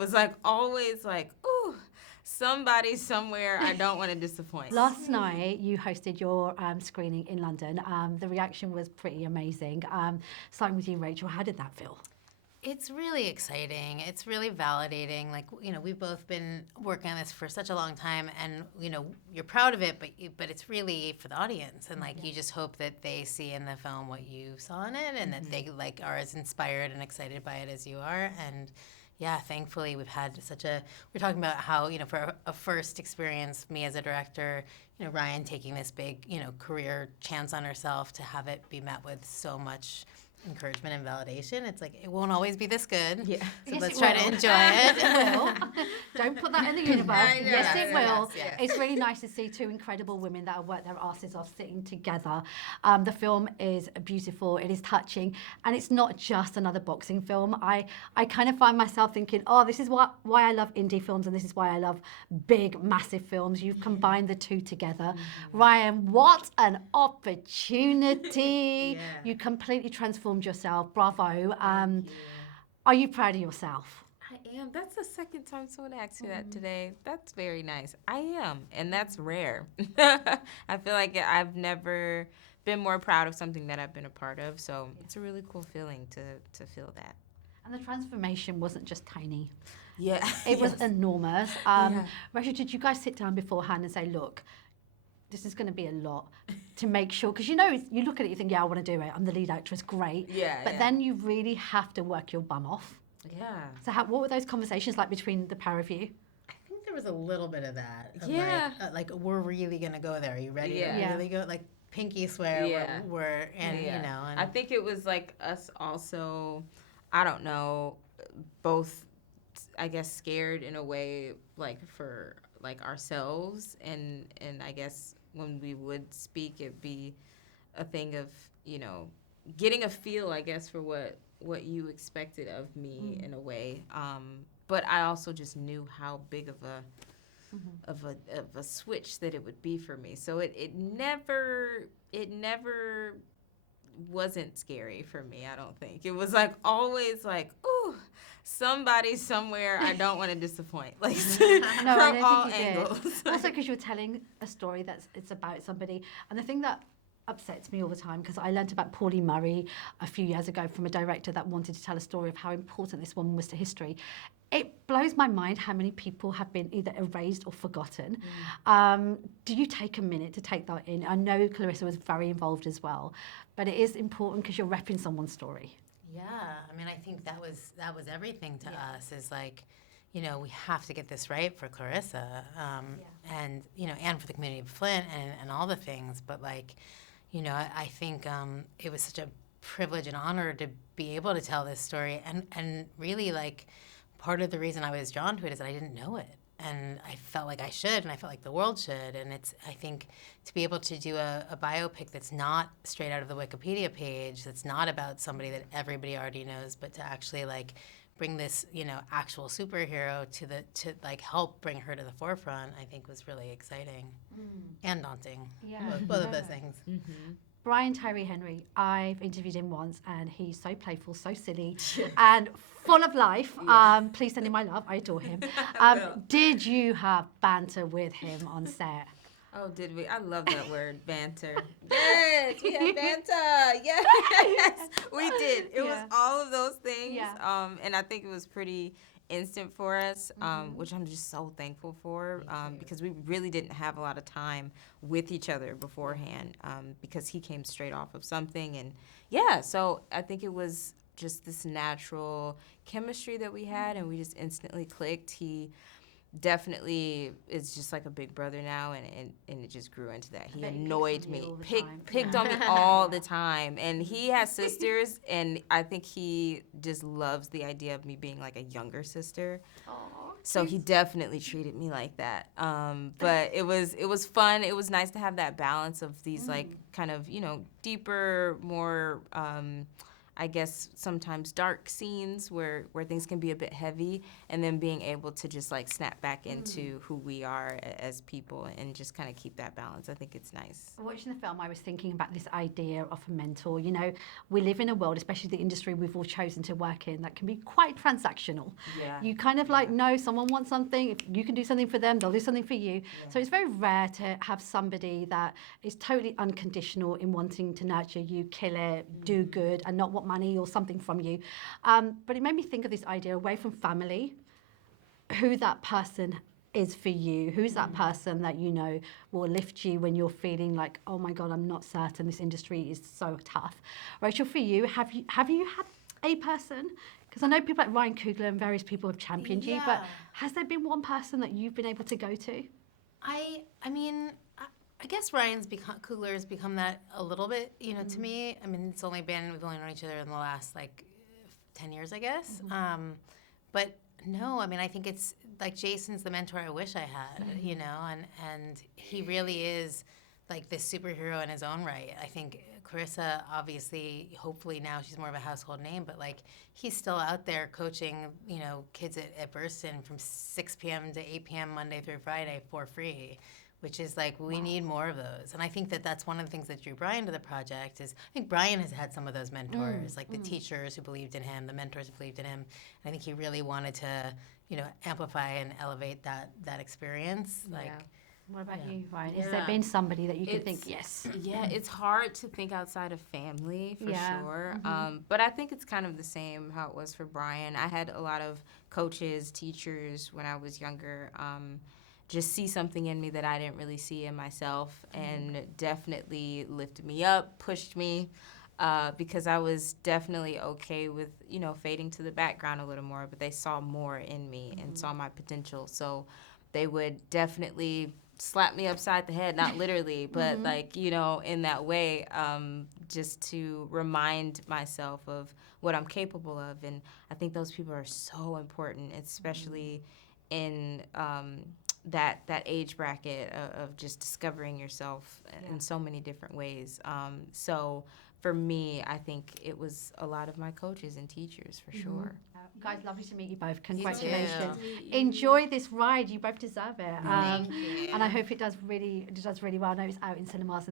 Was like always like, ooh, somebody somewhere I don't want to disappoint. Last night, you hosted your screening in London. The reaction was pretty amazing. Starting with you, Rachel, how did that feel? It's really exciting. It's really validating. Like, we've both been working on this for such a long time, and you're proud of it, but it's really for the audience, and like you just hope that they see in the film what you saw in it, and that they like are as inspired and excited by it as you are. And yeah, thankfully we've had we're talking about how, for a first experience, me as a director, Ryan taking this big, career chance on herself, to have it be met with so much encouragement and validation. It's like, it won't always be this good. Yeah. So Yes, let's it try will. to enjoy it. It will. Don't put that in the universe. I know. Yes, it will. Yes. It's really nice to see two incredible women that have worked their asses off sitting together. The film is beautiful. It is touching, and it's not just another boxing film. I kind of find myself thinking, oh, this is why I love indie films, and this is why I love big, massive films. You've combined the two together. Ryan, what an opportunity! You completely transformed yourself. Bravo. Are you proud of yourself? I am. That's the second time someone asked me that today. That's very nice. I am, and that's rare. I feel like I've never been more proud of something that I've been a part of, so it's a really cool feeling to feel that. And the transformation wasn't just tiny. Yeah. It was enormous. Rachel, did you guys sit down beforehand and say, look, this is going to be a lot to make sure, because you look at it, you think, yeah, I want to do it. I'm the lead actress, great. But then you really have to work your bum off. Yeah. So what were those conversations like between the pair of you? I think there was a little bit of that. Yeah. Like, we're really going to go there. Are you ready Yeah. to really go? Like, pinky swear. Yeah. And I think it was like us also, I don't know, both, I guess, scared in a way, like for like ourselves, and I guess when we would speak, it'd be a thing of, getting a feel, I guess, for what you expected of me in a way. But I also just knew how big of a switch that it would be for me. So it never wasn't scary for me, I don't think. It was like always like, ooh, somebody somewhere I don't want to disappoint. Like No, I from don't all think you angles. did. Also, because you're telling a story it's about somebody, and the thing that upsets me all the time, because I learned about Pauline Murray a few years ago from a director that wanted to tell a story of how important this woman was to history. It blows my mind how many people have been either erased or forgotten. Do you take a minute to take that in? I know Claressa was very involved as well, but it is important because you're repping someone's story. Yeah, I mean, I think that was everything to us. Is like, we have to get this right for Claressa, and and for the community of Flint, and all the things. But like, I think it was such a privilege and honor to be able to tell this story, and really, like, part of the reason I was drawn to it is that I didn't know it, and I felt like I should, and I felt like the world should. And I think to be able to do a biopic that's not straight out of the Wikipedia page, that's not about somebody that everybody already knows, but to actually like bring this, actual superhero to like help bring her to the forefront, I think was really exciting and daunting. Yeah. Both of those things. Brian Tyree Henry, I've interviewed him once, and he's so playful, so silly, and full of life. Please send him my love. I adore him. Did you have banter with him on set? Oh, did we? I love that word, banter. Yes, we had banter. Yes, we did. It was all of those things. Yeah. And I think it was pretty instant for us, which I'm just so thankful for, because we really didn't have a lot of time with each other beforehand, because he came straight off of something. And yeah, so I think it was just this natural chemistry that we had, and we just instantly clicked. He definitely is just like a big brother now, and it just grew into that. He annoyed me, picked on me all the time, and he has sisters, and I think he just loves the idea of me being like a younger sister. So he definitely treated me like that. But it was fun. It was nice to have that balance of these like kind of deeper, more I guess sometimes dark scenes where things can be a bit heavy, and then being able to just like snap back into who we are as people and just kind of keep that balance. I think it's nice. Watching the film, I was thinking about this idea of a mentor. You know, we live in a world, especially the industry we've all chosen to work in, that can be quite transactional. Yeah. You kind of like know someone wants something, if you can do something for them, they'll do something for you. So it's very rare to have somebody that is totally unconditional in wanting to nurture you, kill it, do good, and not want money or something from you. But it made me think of this idea away from family, who that person is for you. Who's that person that you know will lift you when you're feeling like, oh my God, I'm not certain, this industry is so tough. Rachel, for you, have you had a person? Because I know people like Ryan Coogler and various people have championed you, but Yeah. has there been one person that you've been able to go to? I mean, I guess Coogler has become that a little bit, you know, to me. I mean, we've only known each other in the last, like, 10 years, I guess. But no, I mean, I think it's, like, Jason's the mentor I wish I had, you know, and he really is, like, this superhero in his own right. I think Claressa, obviously, hopefully now she's more of a household name, but, like, he's still out there coaching, you know, kids at Burston from 6 p.m. to 8 p.m. Monday through Friday for free, which is like, we need more of those. And I think that that's one of the things that drew Brian to the project is, I think Brian has had some of those mentors, like the teachers who believed in him, the mentors who believed in him. And I think he really wanted to, you know, amplify and elevate that experience. Like, What about you, Ryan? Has there been somebody that you could think, yes? Yeah, it's hard to think outside of family for Yeah. sure. But I think it's kind of the same how it was for Brian. I had a lot of coaches, teachers when I was younger, just see something in me that I didn't really see in myself, and definitely lifted me up, pushed me, because I was definitely okay with, you know, fading to the background a little more, but they saw more in me and saw my potential. So they would definitely slap me upside the head, not literally, but like, you know, in that way, just to remind myself of what I'm capable of. And I think those people are so important, especially in that age bracket of just discovering yourself in so many different ways. So for me, I think it was a lot of my coaches and teachers for sure. Guys, lovely to meet you both. too. Congratulations. Enjoy this ride. You both deserve it. Thank you. And I hope it does really well. I know it's out in cinemas